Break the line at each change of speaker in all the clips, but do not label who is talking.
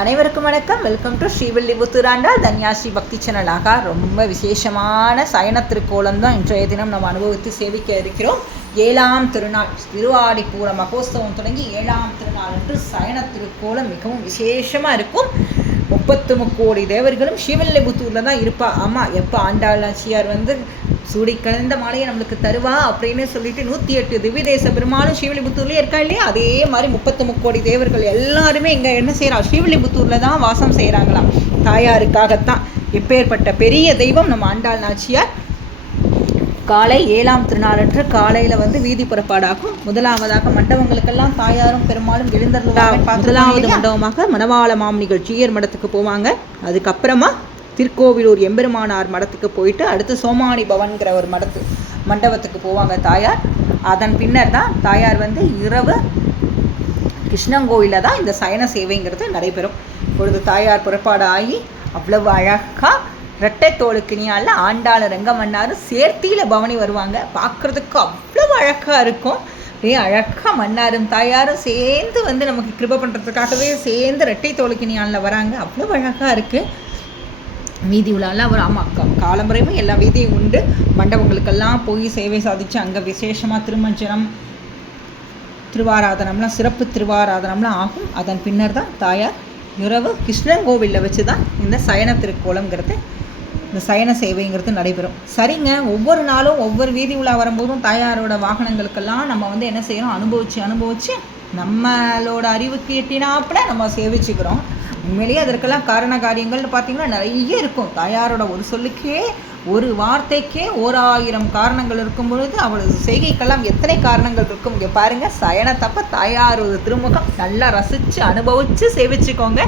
அனைவருக்கும் வணக்கம். Welcome to ஸ்ரீவில்லிபுத்தூராண்டால் Dhanyasri பக்தி சேனலாக ரொம்ப விசேஷமான சயன திருக்கோலம் தான் இன்றைய தினம் நம்ம அனுபவித்து சேவிக்க இருக்கிறோம். ஏழாம் திருநாள் திருவாடிப்பூர மகோத்சவம் தொடங்கி ஏழாம் திருநாள் என்று சயன திருக்கோலம் மிகவும் விசேஷமாக இருக்கும். முப்பத்து முக்கோடி தேவர்களும் ஸ்ரீவில்லிபுத்தூரில் தான் இருப்பா. ஆமாம் எப்போ ஆண்டாள் நாச்சியார் வந்து சூடி கலந்த மாலையை நம்மளுக்கு தருவா அப்படின்னு சொல்லிட்டு நூற்றி எட்டு திவ்ய தேச பெருமாளும் ஸ்ரீவில்லிபுத்தூர்லேயே இருக்கா இல்லையா அதே மாதிரி முப்பத்து முக்கோடி தேவர்கள் எல்லாருமே இங்கே என்ன செய்கிறா ஸ்ரீவில்லிபுத்தூரில் தான் வாசம் செய்கிறாங்களாம் தாயாருக்காகத்தான். எப்பேற்பட்ட பெரிய தெய்வம் நம்ம ஆண்டாள் நாச்சியார். காலை ஏழாம் திருநாளன்று காலையில் வந்து வீதி புறப்பாடாகும். முதலாவதாக மண்டபங்களுக்கெல்லாம் தாயாரும் பெருமாளும் எழுந்தருளாக முதலாவது மண்டபமாக மணவாள மாமனிகள் ஜீயர் மடத்துக்கு போவாங்க. அதுக்கப்புறமா திருக்கோவிலூர் எம்பெருமானார் மடத்துக்கு போயிட்டு அடுத்து சோமானி பவன்கிற ஒரு மடத்து மண்டபத்துக்கு போவாங்க தாயார். அதன் பின்னர் தான் தாயார் வந்து இரவு கிருஷ்ணங்கோயிலில் தான் இந்த சயன சேவைங்கிறது நடைபெறும். பொழுது தாயார் புறப்பாடு ஆகி அவ்வளவு அழகாக ரெட்டை தோளுக்கினியால் ஆண்டாள ரெங்கமன்னார் சேர்த்தியில் பவனி வருவாங்க. பார்க்குறதுக்கு அவ்வளவு அழகாக இருக்கும். அப்படியே அழகாக மன்னாரும் தாயாரும் சேர்ந்து வந்து நமக்கு கிருப பண்ணுறதுக்காகவே சேர்ந்து ரெட்டை தோளுக்கினியாலில் வராங்க. அவ்வளோ அழகாக இருக்குது வீதி உலாலாம் அவர் ஆமாம் கா காலம்பரையுமே எல்லா வீதியும் உண்டு. மண்டபங்களுக்கெல்லாம் போய் சேவை சாதித்து அங்கே விசேஷமாக திருமஞ்சனம் திருவாராதனம்லாம் சிறப்பு திருவாராதனம்லாம் ஆகும். அதன் பின்னர் தான் தாயார் இரவு கிருஷ்ணங்கோவிலில் வச்சு தான் இந்த சயன திருக்கோலங்கிறது இந்த சயன சேவைங்கிறது நடைபெறும். சரிங்க ஒவ்வொரு நாளும் ஒவ்வொரு வீதி உலா வரும்போதும் தாயாரோட வாகனங்களுக்கெல்லாம் நம்ம வந்து என்ன செய்கிறோம் அனுபவித்து அனுபவித்து நம்மளோட அறிவுக்கு எட்டினாப்பில் நம்ம சேவிச்சுக்கிறோம். உண்மையிலேயே அதற்கெல்லாம் காரண காரியங்கள்னு பார்த்தீங்கன்னா நிறைய இருக்கும். தாயாரோட ஒரு சொல்லுக்கே ஒரு வார்த்தைக்கே ஓராயிரம் காரணங்கள் இருக்கும் பொழுது அவளது செய்கைக்கெல்லாம் எத்தனை காரணங்கள் இருக்கும்? இங்கே பாருங்கள் சயனத்தப்ப தாயார் ஒரு திருமுகம் நல்லா ரசித்து அனுபவித்து சேவிச்சுக்கோங்க.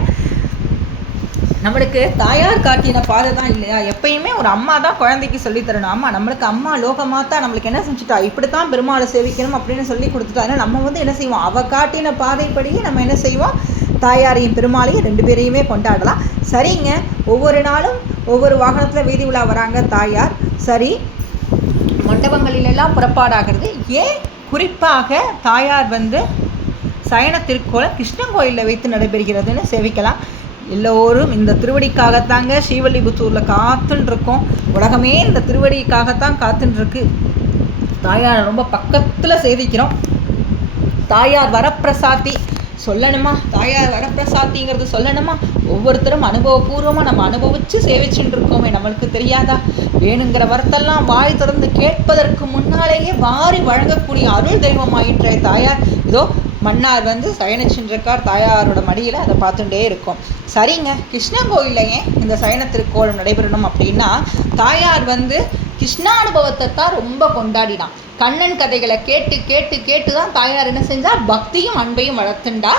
நம்மளுக்கு தாயார் காட்டின பாதை தான் இல்லையா? எப்பயுமே ஒரு அம்மா தான் குழந்தைக்கு சொல்லி தரணும். அம்மா நம்மளுக்கு அம்மா லோகமாக தான் நம்மளுக்கு என்ன செஞ்சுட்டா? இப்படி தான் பெருமாளை சேவிக்கணும் அப்படின்னு சொல்லி கொடுத்துட்டா நம்ம வந்து என்ன செய்வோம்? அவள் காட்டின பாதைப்படியே நம்ம என்ன செய்வோம்? தாயாரையும் பெருமாளையும் ரெண்டு பேரையுமே கொண்டாடலாம். சரிங்க. ஒவ்வொரு நாளும் ஒவ்வொரு வாகனத்தில் வீதி உலா வராங்க தாயார். சரி. மண்டபங்களிலெல்லாம் புறப்பாடாகிறது. ஏன்? குறிப்பாக தாயார் வந்து சயன திருக்கோலம் கிருஷ்ணன் கோயிலில் வைத்து நடைபெறுகிறதுன்னு சேவிக்கலாம். எல்லோரும் இந்த திருவடிக்காகத்தாங்க ஸ்ரீவல்லிபுத்தூரில் காத்துன்னு இருக்கோம் உலகமே இந்த திருவடிக்காகத்தான் காத்துன்னு இருக்கு தாயார் ரொம்ப பக்கத்தில் சேவிக்கிறோம். தாயார் வரப்பிரசாத்தி. சொல்லணுமா? தாயார் வரப்பிரசாத்திங்கிறது சொல்லணுமா? ஒவ்வொருத்தரும் அனுபவபூர்வமாக நம்ம அனுபவித்து சேவிச்சுட்டு இருக்கோமே நம்மளுக்கு தெரியாதா? வேணுங்கிற வரத்தெல்லாம் வாய் திறந்து கேட்பதற்கு முன்னாலேயே வாரி வழங்கக்கூடிய அருள் தெய்வமாயிற்ற தாயார். இதோ மன்னார் வந்து சயனிச்சுருக்கார் தாயாரோட மடியில் அதை பார்த்துட்டே இருக்கும். சரிங்க கிருஷ்ணகோயிலையே இந்த சயன திருக்கோலம் நடைபெறணும் அப்படின்னா தாயார் வந்து கிருஷ்ணானுபவத்தை தான் ரொம்ப கொண்டாடினான். கண்ணன் கதைகளை கேட்டு கேட்டு கேட்டு தான் தாயார் என்ன செஞ்சா? பக்தியும் அன்பையும் வளர்த்துண்டா.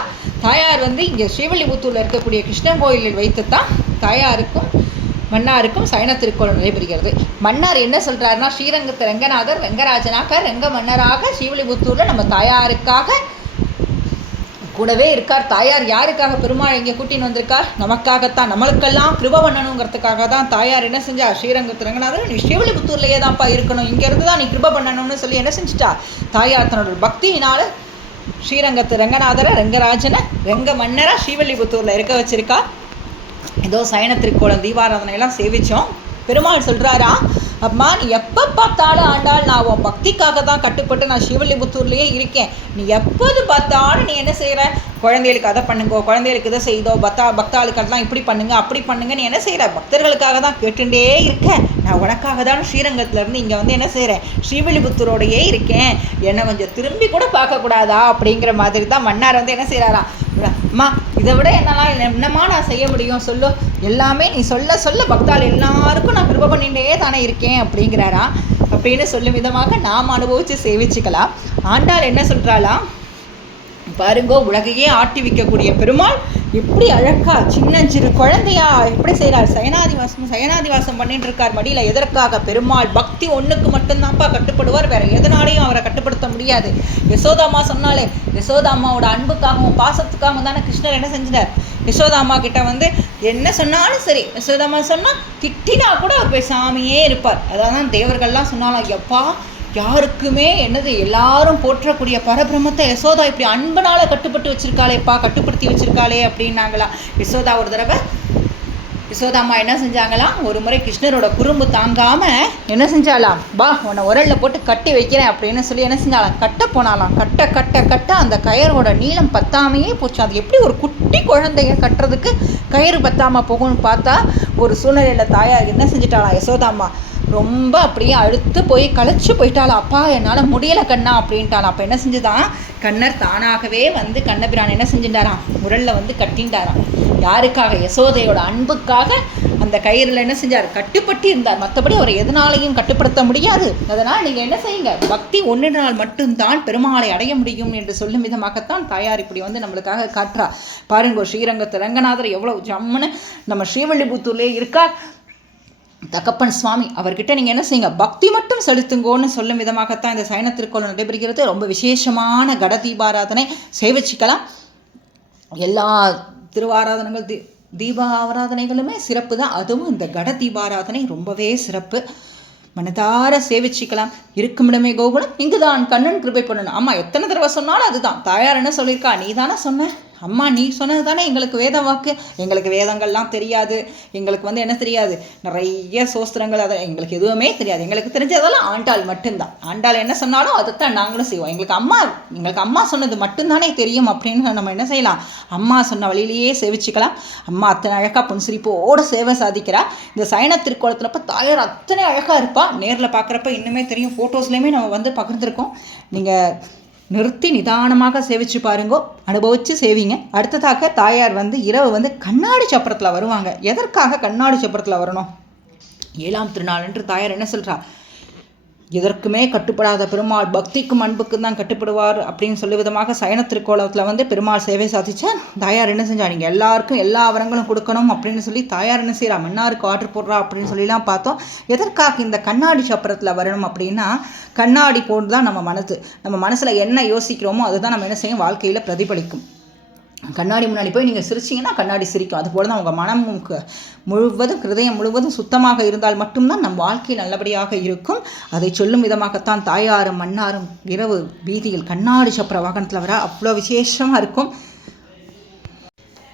தாயார் வந்து இங்கே ஸ்ரீவல்லிபுத்தூரில் இருக்கக்கூடிய கிருஷ்ணன் கோயிலில் வைத்து தான் தாயாருக்கும் மன்னாருக்கும் சயன திருக்கோள் நடைபெறுகிறது. மன்னார் என்ன சொல்கிறாருன்னா ஸ்ரீரங்கத்து ரங்கநாதர் ரங்கராஜனாக ரங்க மன்னராக ஸ்ரீவில்லிபுத்தூரில் நம்ம தாயாருக்காக கூடவே இருக்கார். தாயார் யாருக்காக பெருமாள் இங்கே கூட்டின்னு வந்திருக்கார்? நமக்காகத்தான். நம்மளுக்கெல்லாம் கிருப பண்ணணுங்கிறதுக்காக தான் தாயார் என்ன செஞ்சா? ஸ்ரீரங்கத்து ரங்கநாதர் நீ ஸ்ரீவில்லிபுத்தூர்லேயே தான்ப்பா இருக்கணும். இங்கேருந்து தான் நீ கிருப பண்ணணும்னு சொல்லி என்ன செஞ்சிட்டா? தாயார் தன்னோட பக்தியினால் ஸ்ரீரங்கத்து ரங்கநாதரை ரங்கராஜனை ரங்க மன்னராக ஸ்ரீவில்லிபுத்தூரில் இருக்க வச்சிருக்கா. ஏதோ சயன திருக்கோலம் தீபாராதனையெல்லாம் சேவித்தோம் பெருமாள் சொல்கிறாரா அம்மா நீ எப்போ பார்த்தாலும் ஆண்டாள் நான் உன் பக்திக்காக தான் கட்டுப்பட்டு நான் சிவலிபுத்தூர்லேயே இருக்கேன். நீ எப்போது பார்த்தாலும் நீ என்ன செய்கிற குழந்தைகளுக்கு அதை பண்ணுங்கோ குழந்தைகளுக்கு இதை செய்தோ பக்தா பக்தாளுக்கு அதெல்லாம் இப்படி பண்ணுங்க அப்படி பண்ணுங்க நீ என்ன செய்கிற பக்தர்களுக்காக தான் கேட்டுட்டே இருக்கேன் நான் உனக்காக தான் ஸ்ரீரங்கத்துலேருந்து இங்கே வந்து என்ன செய்கிறேன் ஸ்ரீவில்லிபுத்தூரோடையே இருக்கேன். என்னை கொஞ்சம் திரும்பி கூட பார்க்கக்கூடாதா? அப்படிங்கிற மாதிரி தான் மன்னார் வந்து என்ன செய்கிறாரா அம்மா இதை விட என்னெல்லாம் என்னம்மா நான் செய்ய முடியும்? சொல்லு. எல்லாமே நீ சொல்ல சொல்ல பக்தால் எல்லாருக்கும் நான் கிருப பண்ணிகிட்டே தானே இருக்கேன் அப்படிங்கிறாரா? அப்படின்னு சொல்லும் விதமாக நாம் அனுபவித்து சேவிச்சுக்கலாம். ஆண்டாள் என்ன சொல்கிறாளாம் பாருங்கோ உலகையே ஆட்டி வைக்கக்கூடிய பெருமாள் எப்படி அழகா சின்னஞ்சிறு குழந்தையா எப்படி செய்கிறார் சயனாதிவாசம் சயனாதிவாசம் பண்ணிட்டு இருக்கார் மடியில். எதற்காக? பெருமாள் பக்தி ஒன்றுக்கு மட்டும்தான்ப்பா கட்டுப்படுவார். வேற எதனாலையும் அவரை கட்டுப்படுத்த முடியாது. யசோதாமா சொன்னாலே யசோதாமாவோட அன்புக்காகவும் பாசத்துக்காகவும் தானே கிருஷ்ணர் என்ன செஞ்சினார் யசோதாமா கிட்ட வந்து என்ன சொன்னாலும் சரி. யசோதாமா சொன்னால் திட்டினா கூட அவர் பேசாமையே இருப்பார். அதான் தேவர்கள்லாம் சொன்னாலும் எப்பா யாருக்குமே என்னது எல்லாரும் போற்றக்கூடிய பரபிரமத்தை யசோதா இப்படி அன்பனால் கட்டுப்பட்டு வச்சிருக்காளேப்பா கட்டுப்படுத்தி வச்சிருக்காளே அப்படின்னாங்களா? யசோதா ஒரு தடவை யசோதாம்மா என்ன செஞ்சாங்களாம் ஒரு முறை கிருஷ்ணரோட குறும்பு தாங்காமல் என்ன செஞ்சாலாம் பா உன்னை உரல்ல போட்டு கட்டி வைக்கிறேன் அப்படின்னு சொல்லி என்ன செஞ்சாலாம் கட்ட போனாலாம் கட்ட கட்ட கட்ட அந்த கயரோட நீளம் பத்தாமையே போச்சு. அது எப்படி ஒரு குட்டி குழந்தைய கட்டுறதுக்கு கயிறு பத்தாமல் போகும்னு பார்த்தா ஒரு சூழ்நிலையில் தாயார் என்ன செஞ்சிட்டாலாம் யசோதாம்மா ரொம்ப அப்படியே அழுத்து போய் களைச்சி போயிட்டாள்? அப்பா என்னால் முடியலை கண்ணா அப்படின்ட்டாள். அப்போ என்ன செஞ்சுதான் கண்ணர் தானாகவே வந்து கண்ணபிரான் என்ன செஞ்சுட்டாராம் உரல்ல வந்து கட்டின்டாராம் யாருக்காக? யசோதையோட அன்புக்காக அந்த கயிறில் என்ன செஞ்சார்? கட்டுப்பட்டு இருந்தார். மற்றபடி அவர் எதனாலையும் கட்டுப்படுத்த முடியாது. அதனால் நீங்கள் என்ன செய்யுங்க? பக்தி ஒன்றினால் மட்டும்தான் பெருமாளை அடைய முடியும் என்று சொல்லும் விதமாகத்தான் தாயார் இப்படி வந்து நம்மளுக்காக காட்டுறா. பாருங்க ஸ்ரீரங்கத்து ரங்கநாதர் எவ்வளோ ஜம்முன்னு நம்ம ஸ்ரீவல்லிபுத்தூர்லேயே இருக்கார். தகப்பன் சுவாமி அவர்கிட்ட நீங்கள் என்ன செய்யுங்க? பக்தி மட்டும் செலுத்துங்கோன்னு சொல்லும் விதமாகத்தான் இந்த சைன திருக்கோலம் நடைபெறுகிறது. ரொம்ப விசேஷமான கட தீபாராதனை சேவிச்சிக்கலாம். எல்லா திருவாராதனங்கள் தீ தீப ஆராதனைகளுமே சிறப்பு தான். அதுவும் இந்த கட தீபாராதனை ரொம்பவே சிறப்பு. மனதார சேவிச்சிக்கலாம். இருக்குமிடமே கோகுலம் இங்குதான் கண்ணன் கிருபை பண்ணணும். ஆமாம் எத்தனை தடவை சொன்னாலும் அதுதான். தாயார் என்ன சொல்லியிருக்கா? நீ தானே சொன்ன. அம்மா நீ சொன்னது தானே? எங்களுக்கு வேத வாக்கு. எங்களுக்கு வேதங்கள்லாம் தெரியாது. எங்களுக்கு வந்து என்ன தெரியாது? நிறைய சோஸ்திரங்கள் அதை எங்களுக்கு எதுவுமே தெரியாது. எங்களுக்கு தெரிஞ்சதெல்லாம் ஆண்டாள் மட்டும்தான். ஆண்டாள் என்ன சொன்னாலும் அதைத்தான் நாங்களும் செய்வோம். எங்களுக்கு அம்மா எங்களுக்கு அம்மா சொன்னது மட்டும்தானே தெரியும் அப்படின்னு நம்ம என்ன செய்யலாம்? அம்மா சொன்ன வழியிலேயே சேவிச்சுக்கலாம். அம்மா அத்தனை அழகாக புன்சிரிப்போடு சேவை சாதிக்கிறா. இந்த சயன திருக்கோலத்திலப்ப தாயார் அத்தனை அழகாக இருப்பாள் நேரில் பார்க்குறப்ப இன்னுமே தெரியும். ஃபோட்டோஸ்லேயுமே நம்ம வந்து பகிர்ந்துருக்கோம். நீங்கள் நிறுத்தி நிதானமாக சேவிச்சு பாருங்கோ. அனுபவித்து சேவிங்க. அடுத்ததாக தாயார் வந்து இரவு வந்து கண்ணாடி சப்பரத்தில் வருவாங்க. எதற்காக கண்ணாடி சப்பரத்தில் வரணும்? ஏழாம் திருநாள் என்று தாயார் என்ன சொல்கிறா எதற்குமே கட்டுப்படாத பெருமாள் பக்திக்கும் அன்புக்கும் தான் கட்டுப்படுவார் அப்படின்னு சொல்லி விதமாக சயன திருக்கோலத்தில் வந்து பெருமாள் சேவை சாதிச்சா தாயார் என்ன செஞ்சா நீங்கள் எல்லாருக்கும் எல்லா வரங்களும் கொடுக்கணும் அப்படின்னு சொல்லி தாயார் என்ன செய்கிறா மன்னாருக்கு ஆர்டர் போடுறா அப்படின்னு சொல்லிலாம் பார்த்தோம். எதற்காக இந்த கண்ணாடி சப்பரத்தில் வரணும் அப்படின்னா கண்ணாடி போன்று தான் நம்ம மனது. நம்ம மனசில் என்ன யோசிக்கிறோமோ அதுதான் நம்ம என்ன செய்யும்? வாழ்க்கையில் பிரதிபலிக்கும். கண்ணாடி முன்னாடி போய் நீங்கள் சிரிச்சிங்கன்னா கண்ணாடி சிரிக்கும். அதுபோல் தான் உங்கள் மனம் முழுவதும் ஹிருதயம் முழுவதும் சுத்தமாக இருந்தால் மட்டும்தான் நம் வாழ்க்கை நல்லபடியாக இருக்கும். அதை சொல்லும் விதமாகத்தான் தாயாரும் மன்னாரும் இரவு வீதியில் கண்ணாடி சப்பர வாகனத்தில் வர. அவ்வளோ விசேஷமாக இருக்கும்.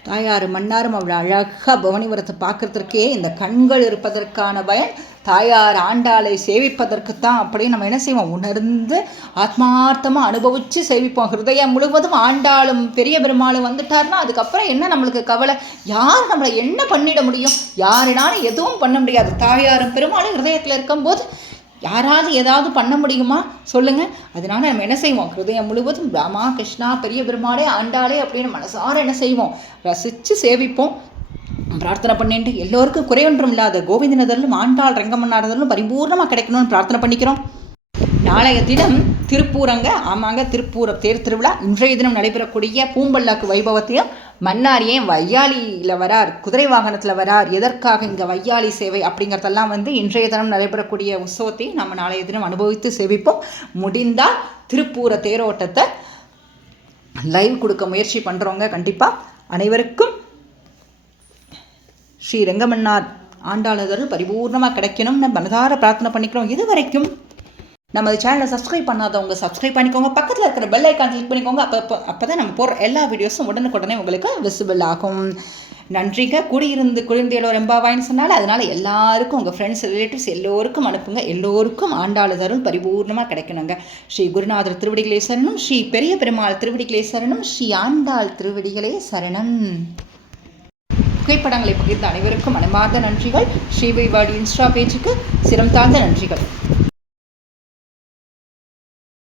தாயாரும் மன்னாரும் அவ்வளோ அழகாக பவனிபுரத்தை பார்க்குறதுக்கே இந்த கண்கள் இருப்பதற்கான பயன். தாயார் ஆண்டாளை சேவிப்பதற்குத்தான் அப்படின்னு நம்ம என்ன செய்வோம்? உணர்ந்து ஆத்மார்த்தமாக அனுபவித்து சேவிப்போம். ஹிருதயம் முழுவதும் ஆண்டாளும் பெரிய பெருமாளும் வந்துட்டார்னா அதுக்கப்புறம் என்ன நம்மளுக்கு கவலை? யார் நம்மளை என்ன பண்ணிட முடியும்? யாருனாலும் எதுவும் பண்ண முடியாது. தாயாரும் பெருமாளும் ஹிருதயத்தில் இருக்கும்போது யாராவது ஏதாவது பண்ண முடியுமா? சொல்லுங்க. அதனால நம்ம என்ன செய்வோம்? ஹிருதயம் முழுவதும் ராமா கிருஷ்ணா பெரிய பெருமாளே ஆண்டாளே அப்படின்னு மனசார என்ன செய்வோம்? ரசித்து சேவிப்போம். பிரார்த்தனை பண்ணிட்டு எல்லோருக்கும் குறையொன்றும் இல்லாத கோவிந்தனதலும் ஆண்டாள் ரங்கமன்னாரதலும் பரிபூர்ணமாக கிடைக்கணும்னு பிரார்த்தனை பண்ணிக்கிறோம். நாளைய தினம் திருப்பூரங்க ஆமாங்க திருப்பூர தேர் திருவிழா. இன்றைய தினம் நடைபெறக்கூடிய பூம்பல்லாக்கு வைபவத்தையும் மன்னார் ஏன் வையாளியில் வரார் குதிரை வாகனத்தில் வரார் எதற்காக இங்கே வையாளி சேவை அப்படிங்கிறதெல்லாம் வந்து இன்றைய தினம் நடைபெறக்கூடிய உற்சவத்தை நம்ம நாளைய தினம் அனுபவித்து சேவிப்போம். முடிந்தால் திருப்பூர தேரோட்டத்தை லைவ் கொடுக்க முயற்சி பண்ணுறவங்க கண்டிப்பாக அனைவருக்கும் ஸ்ரீ ரங்கமன்னார். ஆண்டாளர்கள் பரிபூர்ணமாக கிடைக்கணும்னு மனதார பிரார்த்தனை பண்ணிக்கிறோம். இது வரைக்கும் நம்ம சேனலை சப்ஸ்கிரைப் பண்ணாதவங்க சப்ஸ்கிரைப் பண்ணிக்கோங்க. பக்கத்தில் இருக்கிற பெல் ஐக்கான் கிளிக் பண்ணிக்கோங்க. அப்போ அப்போ தான் நம்ம போடுற எல்லா வீடியோஸும் உடனுக்குடனே உங்களுக்கு விசிபிள் ஆகும். நன்றிங்க. குடியிருந்து குளிர்ந்தேலோ ரெம்பாவாயின்னு சொன்னால அதனால் எல்லாருக்கும் உங்கள் ஃப்ரெண்ட்ஸ் ரிலேட்டிவ்ஸ் எல்லோருக்கும் அனுப்புங்க. எல்லோருக்கும் ஆண்டாளுதரும் பரிபூர்ணமாக கிடைக்கணுங்க. ஸ்ரீ குருநாதர் திருவடிகளே சரணம். ஸ்ரீ பெரிய பெருமாள் திருவடிகளே சரணம். ஸ்ரீ ஆண்டாள் திருவடிகளே சரணம். புகைப்படங்களை பகிர்ந்த அனைவருக்கும் மனமார்ந்த நன்றிகள். ஸ்ரீவைவாடி இன்ஸ்டா பேஜுக்கு சிரம் தாழ்ந்த நன்றிகள்.